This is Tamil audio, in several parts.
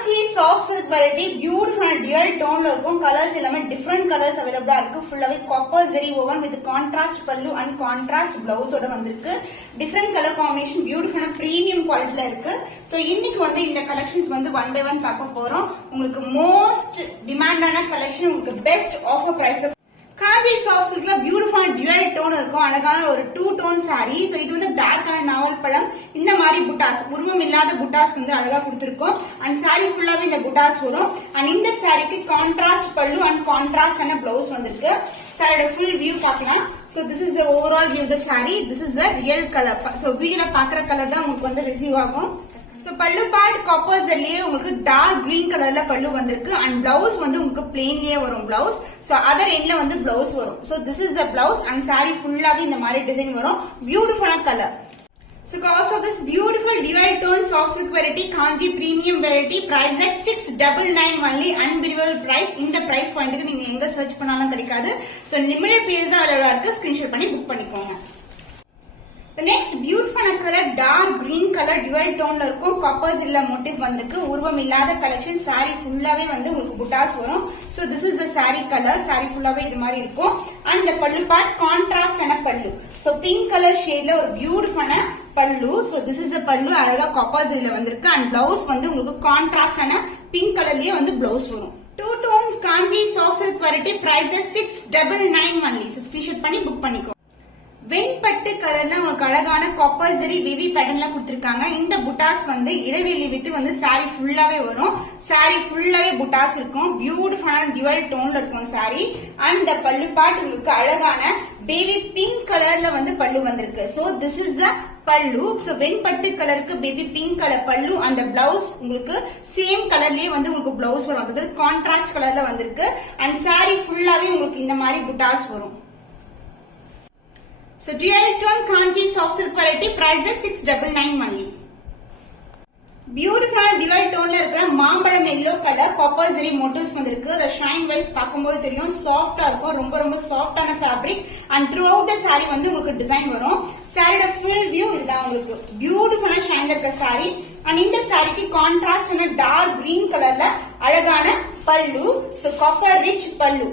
காஞ்சி soft silk variety beautiful dual டோன்ல இருக்கும். கலர்ஸ் எல்லாமே டிஃபரெண்ட் கலர்ஸ் அவைலபிளா இருக்கு. ஃபுல்லாவே copper zari woven with contrast pallu and contrast பிளவுஸோட வந்திருக்கு. டிஃபரெண்ட் கலர் காம்பினேஷன் பியூட்டிஃபுல்லான பிரீமியம் குவாலிட்டில இருக்கு. சோ இன்னைக்கு வந்து இந்த கலெக்ஷன்ஸ் வந்து ஒன் பை ஒன் பார்க்க போறோம். உங்களுக்கு மோஸ்ட் டிமாண்டான கலெக்ஷன், உங்களுக்கு பெஸ்ட் ஆஃபர் பிரைஸ்ல காஞ்சி சாஃப்ட் சில்க்ல பியூட்டிஃபுல் டியூல் டோன் இருக்கும். அழகான ஒரு 2 டோன் சாரி. சோ இது வந்து டார்க்கான நாவல் பழம், இந்த மாதிரி புட்டாஸ், உருவம் இல்லாத புட்டாஸ் வந்து அழகா கொடுத்திருக்கோம். அண்ட் சாரி ஃபுல்லாவே இந்த புட்டாஸ் வரும். அண்ட் இந்த சாரிக்கு கான்ட்ராஸ்ட் பல்லு அண்ட் கான்ட்ராஸ்டான பிளவுஸ் வந்திருக்கு. சாரியோட ஃபுல் வியூ பார்க்கலாம். So this is the overall view of the saree. This is the real color. So வீடியோல பாக்குற கலர் தான் உங்களுக்கு வந்து ரிசீவ் ஆகும். So பல்லு பார்ட் காப்பர் ஜெல்லியே உங்களுக்கு டார்க் கிரீன் கலர்ல பல்லு வந்திருக்கு. அண்ட் பிளவுஸ் வந்து உங்களுக்கு பிளெயின்லயே வரும் பிளவுஸ். So அதர் எண்ட்ல வந்து பிளவுஸ் வரும். So this is the blouse and saree ஃபுல்லாவே இந்த மாதிரி டிசைன் வரும். பியூட்டிஃபுல்லான colour. So cost of this beautiful dual tone soft silk variety, Kanji premium variety, priced at 699 only. Unbelievable price. இந்த price point க்கு நீங்க எங்க search பண்ணாலும் கிடைக்காது. So limited pieces தான் அவைலபிளா இருக்கு. ஸ்கிரீன்ஷாட் பண்ணி புக் பண்ணிக்கோங்க. The next beautiful color dark green color dual toneல இருக்கும். copper zilla motif வந்திருக்கு. உருவம் இல்லாத collection. saree ஃபுல்லாவே வந்து உங்களுக்கு புட்டாஸ் வரும். So this is the saree color. saree ஃபுல்லாவே இது மாதிரி இருக்கும். And the pallu part contrast ஆன பல்லு. So pink color shadeல ஒரு பியூட்டிஃபுல்லான பல்லு. So this is the பல்லு. அழகா copper zilla வந்திருக்கு. And blouse வந்து உங்களுக்கு contrast ஆன pink colorலயே வந்து blouse வரும். 2 tones Kanji soft silk variety, prices 699 only. So screenshot பண்ணி புக் பண்ணிக்கோ. வெண்பட்டு கலர்ல உங்களுக்கு அழகான காப்பர் ஜெரி பேபி பேட்டர்ன்ல கொடுத்திருக்காங்க. இந்த புட்டாஸ் வந்து இடைவெளி விட்டு வந்து சாரி ஃபுல்லாவே வரும். சாரி ஃபுல்லாவே புட்டாஸ் இருக்கும். பியூட்டிஃபுல்லான டியூவல் டோன்ல இருக்கும் சாரி. அண்ட் the பல்லு பார்ட் உங்களுக்கு அழகான பேபி பிங்க் கலர்ல வந்து பல்லு வந்திருக்கு. சோ திஸ் இஸ் த பல்லு. சோ வெண்பட்டு கலருக்கு பேபி பிங்க் கலர் பல்லு. அந்த பிளவுஸ் உங்களுக்கு சேம் கலர்லயே வந்து உங்களுக்கு பிளவுஸ் வரும். அதாவது கான்ட்ராஸ்ட் கலர்ல வந்திருக்கு. அண்ட் சாரி ஃபுல்லாவே உங்களுக்கு இந்த மாதிரி புட்டாஸ் வரும். So dual tone Kanji soft silk variety, prices 699 only. Beautiful dual tone இருக்கிற மாம்பழம் yellow color copper zeri motifs வந்திருக்கு. the shine wise பாக்கும்போது தெரியும் சாஃப்ட்டா இருக்கும். ரொம்ப ரொம்ப சாஃப்ட்டான fabric. and throughout the saree வந்து உங்களுக்கு டிசைன் வரும். சாரியோட full view இதுதான். உங்களுக்கு பியூட்டிஃபுல்லான ஷைன்ல இருக்க saree. and இந்த சாரிக்கு கான்ட்ராஸ்ட் ஆன டார்க் கிரீன் கலர்ல அழகான பல்லு. so copper rich பல்லு.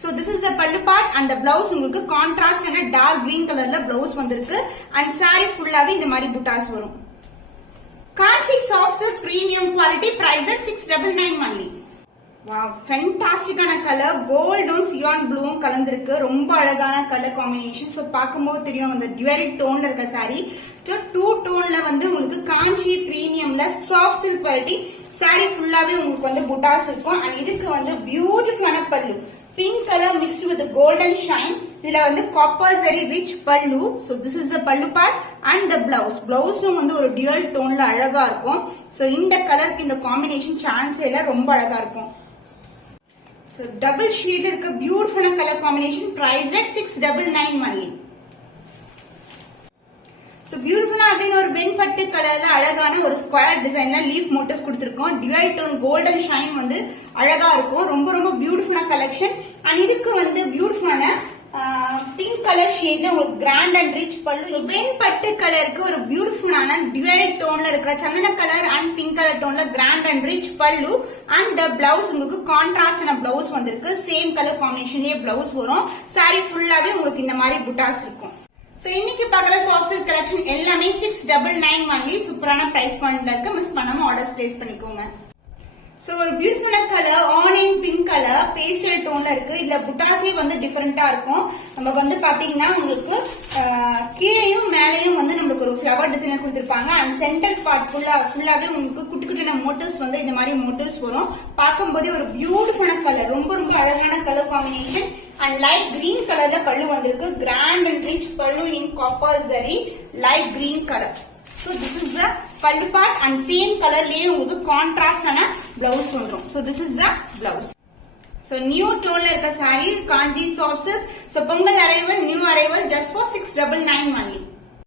So this is the pallu part and the blouse உங்களுக்கு contrast and dark green colorல blouse வந்திருக்கு. and saree ஃபுல்லாவே இந்த மாதிரி புட்டாஸ் வரும். Kanji soft silk premium quality, prices 699 only. Wow, fantastic ஆன கலர். கோல்டும் சியான் ப்ளூவும் கலந்திருக்கு. ரொம்ப அழகான கலர் காம்பினேஷன். சோ பாக்கும்போது தெரியும் அந்த dual டோன்ல இருக்க saree. 2 டோன்ல வந்து உங்களுக்கு காஞ்சி பிரீமியம்ல சாஃப்ட் சில்க் குவாலிட்டி saree ஃபுல்லாவே உங்களுக்கு வந்து புட்டாஸ் இருக்கும். and இதுக்கு வந்து பியூட்டிஃபுல்லான பல்லு. Pink color mixed with the golden shine. இதுல வந்து copper zeri rich pallu. So this is the pallu part and the blouse. Blouse வந்து ஒரு dual toneல அழகா இருக்கும். So இந்த கலருக்கு இந்த காம்பினேஷன் சான்ஸ் இல்ல, ரொம்ப அழகா இருக்கும். So double shade இருக்க beautiful color combination, priced at 699 only. So beautiful again ஒரு வெண்பட்டு கலர்ல அழகான ஒரு ஸ்கொயர் டிசைன்ல லீஃப் மோட்டிவ் கொடுத்திருக்கோம். டியூல் டோன் கோல்டன் ஷைன் வந்து அழகா இருக்கும். ரொம்ப ரொம்ப பியூட்டிஃபுல்லான கலெக்ஷன். அண்ட் இதுக்கு வந்து பியூட்டிஃபுல்லான பிங்க் கலர் ஷேட்ல ஒரு கிராண்ட் அண்ட் ரிச் பல்லு. வெண்பட்டு கலருக்கு ஒரு பியூட்டிஃபுல்லான டியூல் டோன்ல இருக்கிற சந்தன கலர் அண்ட் பிங்க் கலர் டோன்ல grand and rich pallu. And blouse உங்களுக்கு கான்ட்ராஸ்டான பிளவுஸ் வந்திருக்கு. சேம் கலர் காம்பினேஷன்லயே பிளவுஸ் வரும். சாரி ஃபுல்லாவே உங்களுக்கு இந்த மாதிரி புட்டாஸ் இருக்கும். So இன்னைக்கு பார்க்குற சாஃப்ட் சில்க் கலெக்ஷன் எல்லாமே 699 only. சூப்பரான பிரைஸ் பாயிண்ட்ல இருக்கு. மிஸ் பண்ணாம ஆர்டர்ஸ் பிளேஸ் பண்ணிக்கோங்க. சோ ஒரு பியூட்டிஃபுல்லான colour onion pink colour pastel டோன்ல இருக்கு. இதுல புட்டாஸே வந்து டிஃபரெண்டா இருக்கும். நம்ம வந்து பாத்தீங்கன்னா உங்களுக்கு கீழையும் மேலையும் வந்து நமக்கு ஒரு ஃபிளவர் டிசைன் கொடுத்திருப்பாங்க. அண்ட் சென்டர் பார்ட் ஃபுல்லாவே உங்களுக்கு குட்டி குட்டியான மோட்டிவ்ஸ் வந்து இந்த மாதிரி மோட்டிவ்ஸ் வரும். பார்க்கும்போதே ஒரு பியூட்டிஃபுல்லான கலர், ரொம்ப ரொம்ப அழகான colour combination. and light green colorல பல்லு வந்திருக்கு. grand and rich பல்லு in copper zari light green color. so this is the pallu part and same colorலயே உங்களுக்கு contrast ஆன blouse வந்துரும். so this is the blouse. so new toneல இருக்க saree Kanji soft silk. so Pongal arrival, new arrival just for 699 only.